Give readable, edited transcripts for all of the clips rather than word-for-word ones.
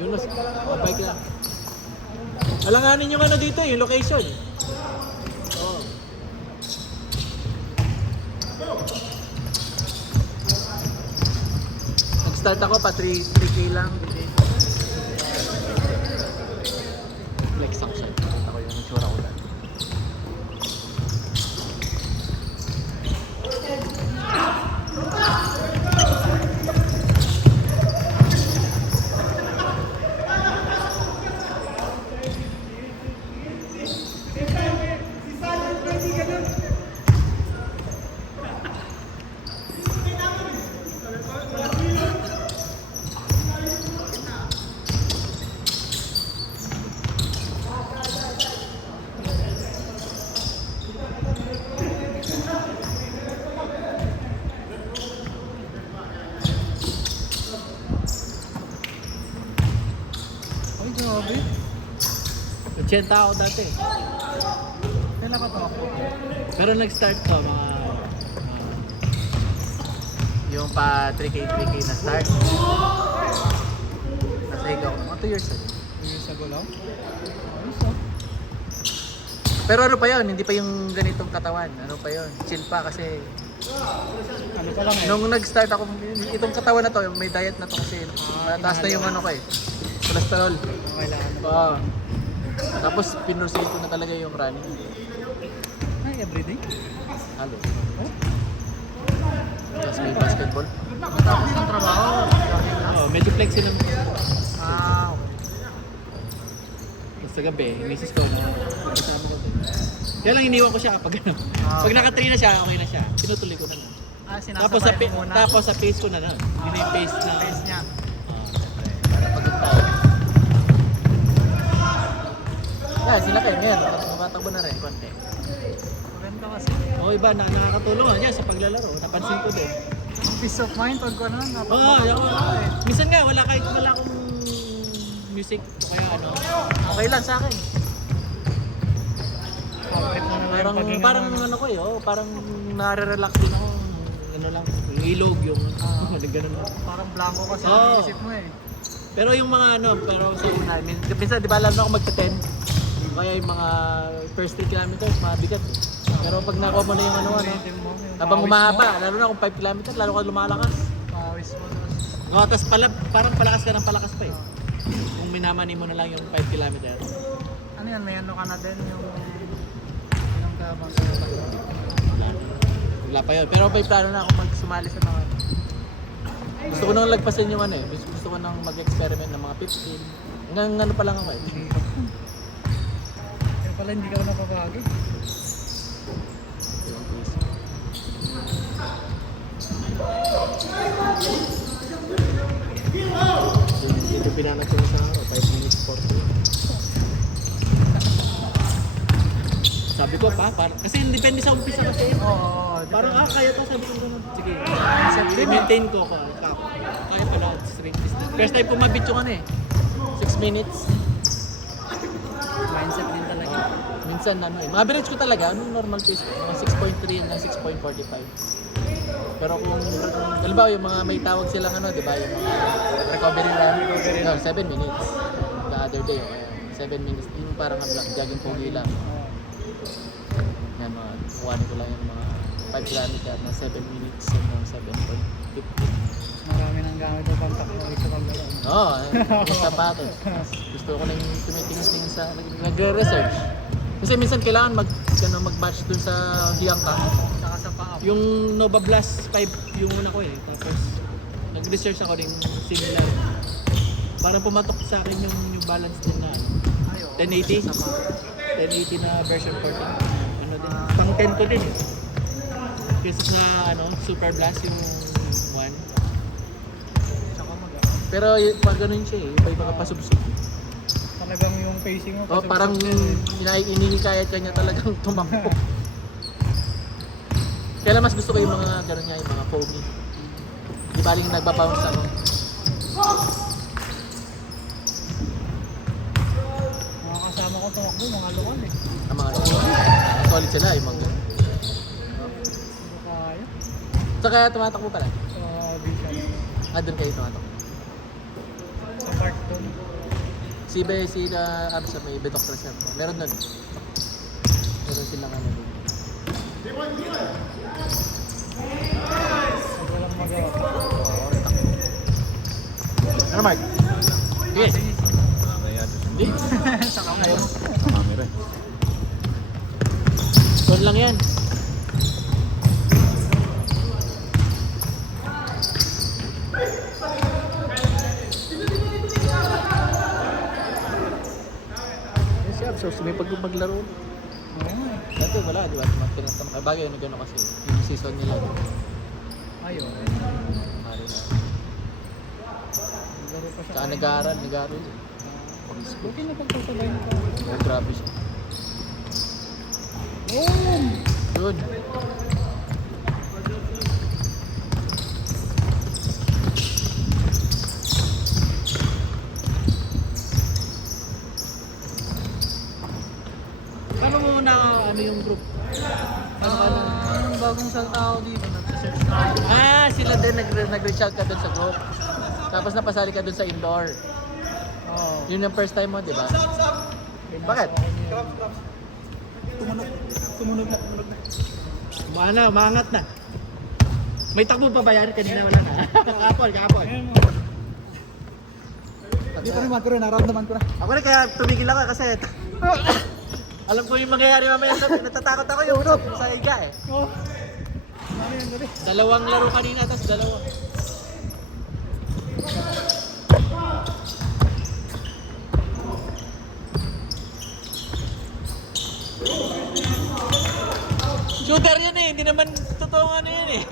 Yunus, bike lang. Alanganin yung ano dito, yung location. Oo. Nag-start ako pa 3K lang. Flex ako siya. Nakita ko yung itsura ko lang. Ay, grabe. 80 ako dati. Kailan ka to? Pero nag-start to yung pa 3K na start. Nasa higaw ko mga 2 years ago. 2 years ago lang? Ayos ah. Pero ano pa yun, hindi pa yung ganitong katawan. Ano pa yun, chill pa kasi Ano pa lang eh. nung nag-start ako, itong katawan na to, may diet na to kasi mataas na yung ano ko eh. Cholesterol. Kailangan. Oo. Tapos pinursige ko na talaga yung running. Ay, everyday? Halo. Tapos may basketball. Tapos ng trabaho. Oo, medyo flexi lang. Ah, okay. Tapos sa gabi, yung misis ko na kasama ko din. Kaya lang iniwan ko siya pag ano. Pag naka-3 na siya, okay na siya. Tinutuloy ko na lang. Ah, Tapos sinasabay mo muna. tapos sa pace ko na lang. Yun yung pace na. Face niya. Para pagod tayo. Yeah, sila kayo ngayon. Tumatakbo na rin, konti. Maganda kasi. O iba, nakakatulong nga yan sa paglalaro. Napansin ko din. Peace of mind pag ano, Oo, minsan nga, kahit wala akong music o kaya ano. Okay lang sa akin. Parang ano ko eh, parang nare-relax din ako. Ano lang, yung ilog, yung ganun lang. Parang blanco kasi Oo. ang isip mo eh. Pero yung mga ano, pero sa una, minsan di ba alam na ako magta-10? Kaya yung mga first 3 kilometers, mabigat eh. Pero pag nakuha mo na yung ano, Rhythm mo, yung habang pawis umahaba, mo. lalo na kung 5 kilometers, lalo ka lumalakas. Pawis mo nun. Oo, tapos parang palakas ka ng palakas pa eh. Kung minamani mo na lang yung 5 kilometers. Ano yan, may ano ka na din yung kabang Wala pa yun. Pero may plano na ako magsumali sa mga... Gusto ko nang lagpasan yung ano eh. Gusto ko nang mag-experiment ng mga 15. Hanggang ano pa lang ako eh. Kaya pala hindi ka na napapagod. Ito pinanat ko sa araw, 5 minutes 40. Sabi ko kasi depende sa umpisa kasi. Oo, Parang kaya to, sabi ko gano'n. Sige, i-maintain ko ako. Kaya pala, straight distance. First time pumabit yung ano eh. 6 minutes. mindset din talaga. Minsan ano eh. Mga average ko talaga, ano normal pace ko? Mga 6.3 hanggang 6.45. Pero kung halimbawa yung mga may tawag silang ano, di ba? Yung mga recovery run. No, 7 minutes. The other day, 7 minutes. Yung parang ano lang, jogging pogi lang. Yan mga, kuhanin ko lang yung mga 5 kilometer na 7 minutes hanggang 7.50. Marami nang gamit o pang takbo sa paglalaro. Oo, yung sapatos. Gusto ko na yung tumitingin sa, nagre-research. Kasi minsan kailangan mag-match dun sa hiyang ka. Saka sa paa. Yung Nova Blast 5 yung una ko eh. Tapos nag-research ako din similar. Parang pumatok sa akin yung New Balance din na 1080. 1080 na version 14. Ano din. Pang 10 ko din eh. Kasi sa Super Blast yung 1. Tsaka Pero pag ganun siya eh, iba-iba ka pasubsob. talagang yung pacing mo. Oh, parang inihikayat ka niya talagang tumakbo. Kaya lang mas gusto ko yung mga gano'n niya, yung mga foamy. Di baling nagbabounce ano. Mga kasama ko tumakbo, mga lokal eh. Ang mga solid sila, yung mga gano'n. Hindi kaya. So kaya tumatakbo pala. Sa vision. Doon kayo tumatakbo. Sa park doon. Si na sa may Bedok Reserve. Meron nun. Meron silang ano dun. Walang magawa. Ano Mark? Yes. Hindi. Saka ngayon. Camera. Doon lang yan. Yes, yeah, so may maglaro. Dati wala, di ba? Pinagtama. Bagay na gano'n kasi. Yung season nila. Ayun. Mari na. Laro pa siya. Saan nag-aaral? Nag-aaral. Okay na pagsasabayin ka. Oh, grabe siya. Boom! Yun. Paano mo na ano yung group? Ano ka na? Anong bagong salta ako dito? Nag-search na ako. Sila din nag-reach out ka dun sa group. Tapos napasali ka dun sa indoor. Oo. Yun yung first time mo, di ba? Bakit? Tumunog na. Umana, umangat na. May takbo pa ba yan? Kanina wala na. Kahapon. Hindi pa naman ko rin, naramdaman ko na. Ako rin kaya tumigil ako kasi alam ko yung mangyayari mamaya sa natatakot ako yung sa iga eh. Oo. Ano yan gabi? Dalawang laro kanina tapos dalawa. Shooter yan eh, hindi naman totoong ano yan eh.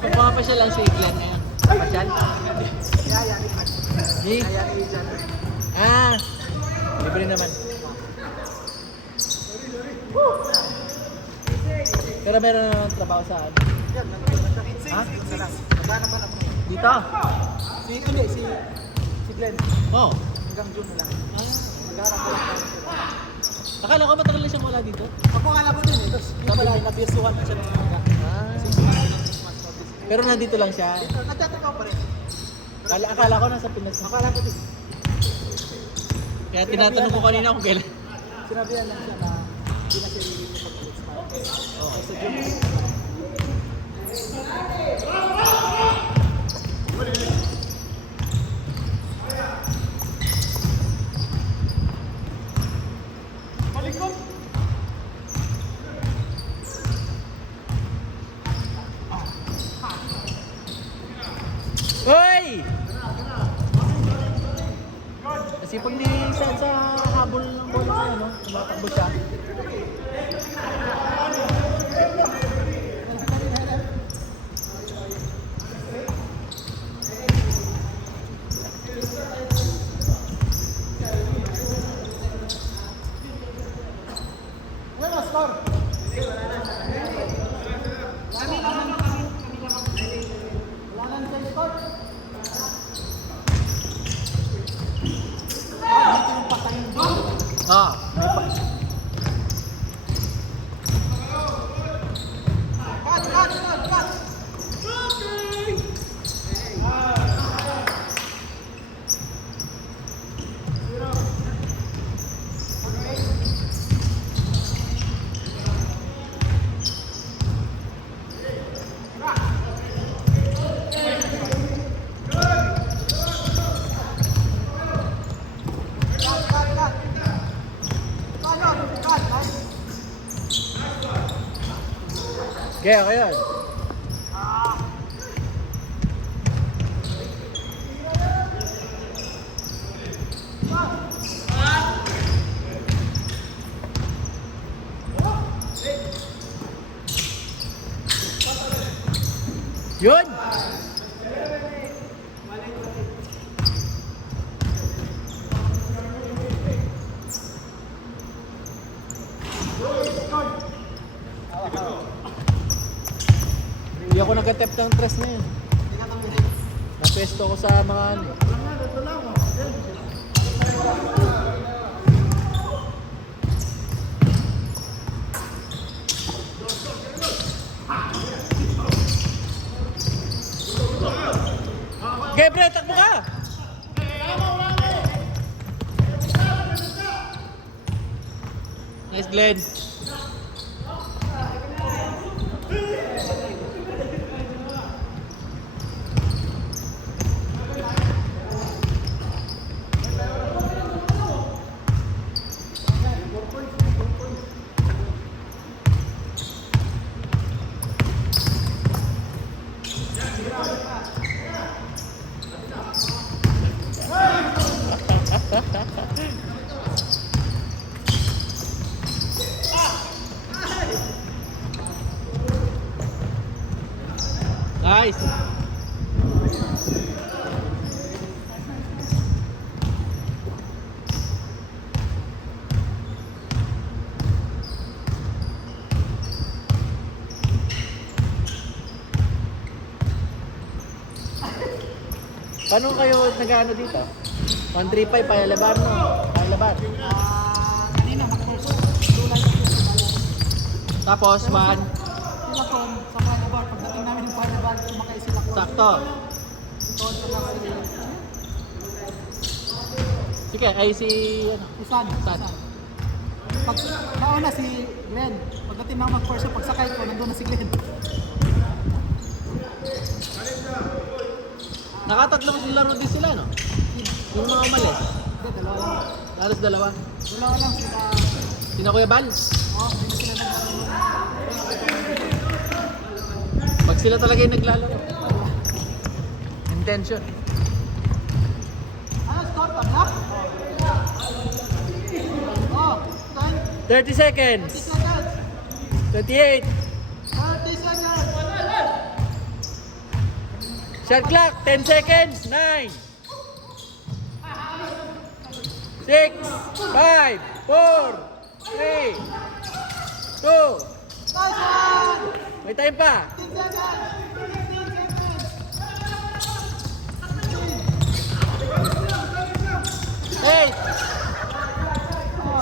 Mga pa siya lang si Glenn ngayon. Pasyal? Di? Libre naman. Pero meron naman trabaho sa ano? Ha? Dito? Si Glenn. Oo. Hanggang June na lang. Mag-aarap ko lang. Akala ko matagal na siyang wala dito. Ako nga alam ko din eh. Tapos yung pala, nabiyasuhan na siya ng mga. Pero nandito lang siya. Nagtatrabaho pa rin. Akala ko nasa Pinas na. Akala ko din. Kaya tinatanong ko kanina kung kailan. Sinabihan lang siya na hindi na siya lilipat ulit sa Marcos. Sa June. Hoy! Kasi pag ni sa habol ng bola sa ano, tumatakbo siya. Ano score? Wala na sa likod. Dito yung patayin dito. Cut! Kaya yun. Yun! ako nag-attempt ng tres na yun. Napesto ko sa mga ano. Gabriel, takbo ka! Nice, Glenn. Nice. Paano kayo nag-ano dito? 135 palaban no? Palaban. Kanina, mag-curso. Tulad yung Tapos 1 sila po, sa Panabar, pagdating namin ng Panabar, sumakay sila po. sakto. Ito, lang sila. Sige, ay si ano? Isan. Isan. Pag nauna si Glenn, pagdating namin mag-curso, pagsakay ko, nandun na si Glenn. Nakatatlong laro din sila no? Yung mga umalis. Hindi, dalawa lang. Halos dalawa. Dalawa lang sila. Sina Kuya Bal. Hindi sila naglaro. Pag sila talaga yung naglalaro. Intention. Ano, score pa na? Oh, 30 seconds. 10 seconds. 28. 30 seconds. Shot clock. 10 seconds. 9. 6. 5. 4. 3. 2. Nice one! May time pa. 10 seconds. 8.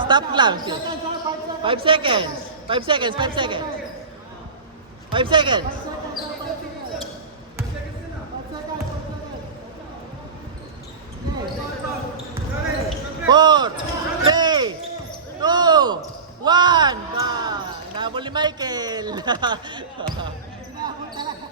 Stop lang. 5 seconds. 5 seconds. 5 seconds. 5 seconds. 4, 3, 2, 1. Nabol ni Michael. Tinapon talaga.